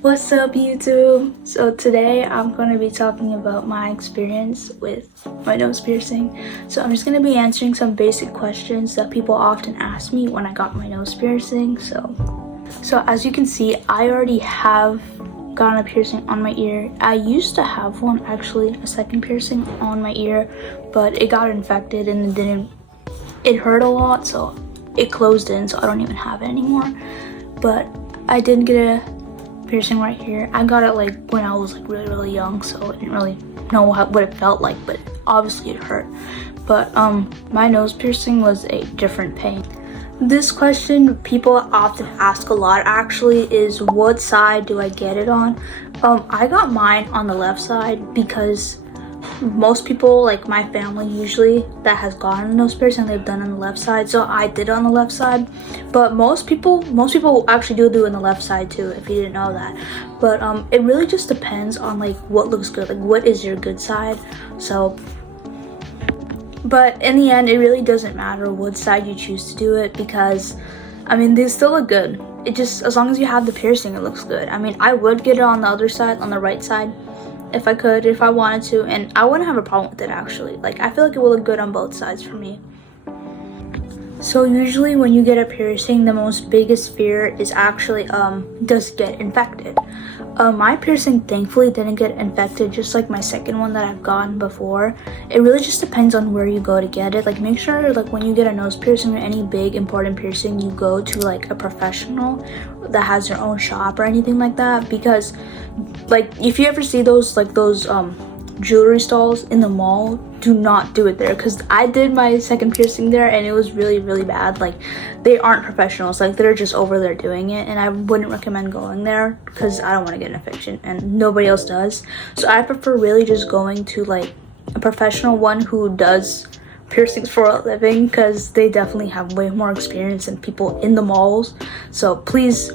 What's up, YouTube? So today I'm going to be talking about my experience with my nose piercing. So I'm just going to be answering some basic questions that people often ask me when I got my nose piercing. So as you can see, I already have gotten a piercing on my ear. I used to have one, actually, a second piercing on my ear, but it got infected and it hurt a lot, so it closed in, so I don't even have it anymore. But I did get a piercing right here. I got it like when I was like really young, so I didn't really know what it felt like, but obviously it hurt. But my nose piercing was a different pain. This question people often ask a lot actually is, what side do I get it on? I got mine on the left side because most people, like my family usually, that has gotten a nose piercing, they've done on the left side, so I did on the left side. But most people actually do it on the left side too, if you didn't know that. But it really just depends on like what looks good, like what is your good side. But in the end, it really doesn't matter what side you choose to do it, because I mean, they still look good. It just, as long as you have the piercing, it looks good. I mean, I would get it on the other side, on the right side, if I could, if I wanted to, and I wouldn't have a problem with it actually. Like, I feel like it will look good on both sides for me. So usually when you get a piercing, the most biggest fear is actually does it get infected. My piercing thankfully didn't get infected, just like my second one that I've gotten before. It really just depends on where you go to get it. Like, make sure like when you get a nose piercing or any big important piercing, you go to like a professional that has their own shop or anything like that, because like if you ever see those jewelry stalls in the mall, do not do it there, because I did my second piercing there and it was really bad. Like, they aren't professionals, like they're just over there doing it, and I wouldn't recommend going there because I don't want to get an infection and nobody else does. So I prefer really just going to like a professional one who does piercings for a living, because they definitely have way more experience than people in the malls. So please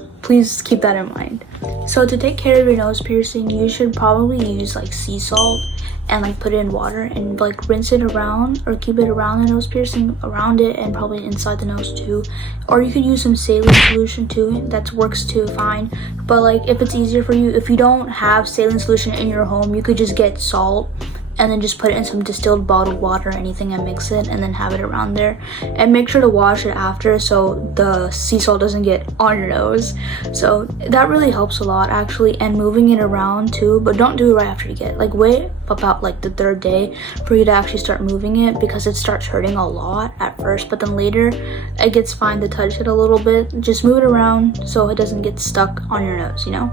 keep that in mind. So to take care of your nose piercing, you should probably use like sea salt and like put it in water and like rinse it around, or keep it around the nose piercing, around it, and probably inside the nose too. Or you could use some saline solution too, that works too fine. But like, if it's easier for you, if you don't have saline solution in your home, you could just get salt and then just put it in some distilled bottled water or anything and mix it, and then have it around there. And make sure to wash it after, so the sea salt doesn't get on your nose. So that really helps a lot actually. And moving it around too, but don't do it right after you get it. Like, wait about like the third day for you to actually start moving it, because it starts hurting a lot at first, but then later it gets fine to touch it a little bit. Just move it around so it doesn't get stuck on your nose, you know?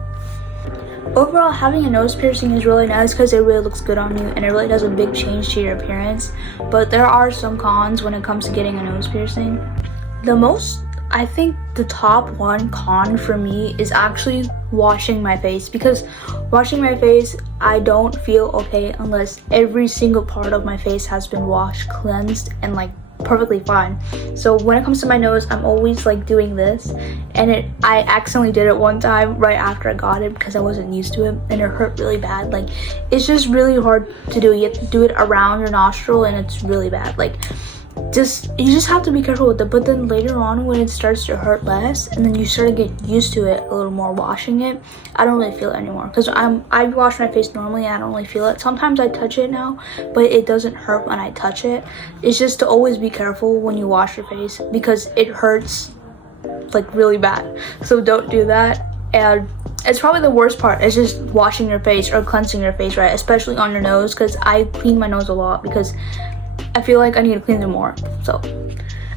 Overall, having a nose piercing is really nice because it really looks good on you and it really does a big change to your appearance. But there are some cons when it comes to getting a nose piercing. I think the top one con for me is actually washing my face, because washing my face, I don't feel okay unless every single part of my face has been washed, cleansed, and like perfectly fine. So when it comes to my nose, I'm always like doing this, and I accidentally did it one time right after I got it because I wasn't used to it, and it hurt really bad. Like, it's just really hard to do. You have to do it around your nostril and it's really bad. Like, you just have to be careful with it. But then later on, when it starts to hurt less and then you start to get used to it a little more washing it, I don't really feel it anymore, because I wash my face normally and I don't really feel it. Sometimes I touch it now, but it doesn't hurt when I touch it. It's just to always be careful when you wash your face, because it hurts like really bad. So don't do that. And it's probably the worst part, is just washing your face or cleansing your face, right? Especially on your nose, because I clean my nose a lot because I feel like I need to clean it more. So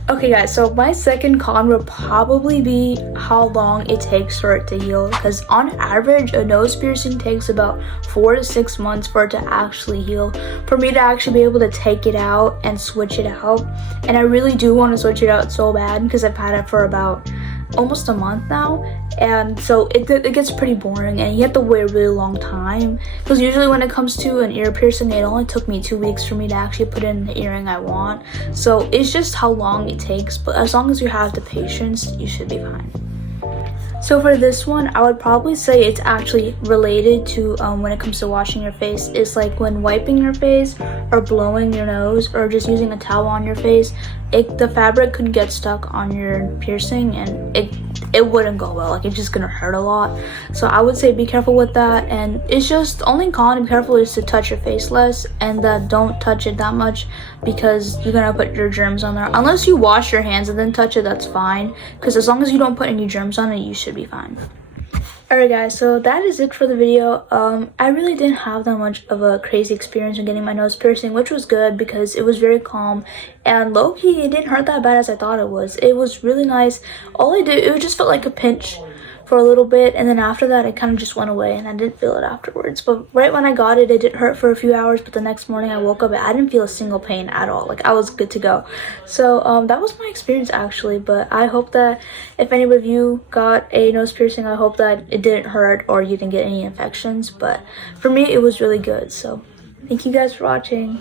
okay guys, so my second con would probably be how long it takes for it to heal, because on average a nose piercing takes about 4 to 6 months for it to actually heal, for me to actually be able to take it out and switch it out. And I really do want to switch it out so bad, because I've had it for about almost a month now, and so it gets pretty boring and you have to wait a really long time, because usually when it comes to an ear piercing, it only took me 2 weeks for me to actually put in the earring I want. So it's just how long it takes, but as long as you have the patience, you should be fine. So for this one, I would probably say it's actually related to when it comes to washing your face. It's like when wiping your face or blowing your nose or just using a towel on your face, the fabric could get stuck on your piercing and it wouldn't go well. Like, it's just gonna hurt a lot. So I would say be careful with that. And it's just only con to be careful is to touch your face less, and that don't touch it that much because you're gonna put your germs on there. Unless you wash your hands and then touch it, that's fine, because as long as you don't put any germs on it, you should be fine. Alright guys, so that is it for the video. I really didn't have that much of a crazy experience when getting my nose piercing, which was good because it was very calm, and low-key it didn't hurt that bad as I thought it was. It was really nice. All I did, it just felt like a pinch for a little bit, and then after that it kind of just went away and I didn't feel it afterwards. But right when I got it, it didn't hurt for a few hours, but the next morning I woke up and I didn't feel a single pain at all. Like, I was good to go. So that was my experience actually. But I hope that if any of you got a nose piercing, I hope that it didn't hurt or you didn't get any infections. But for me, it was really good. So thank you guys for watching.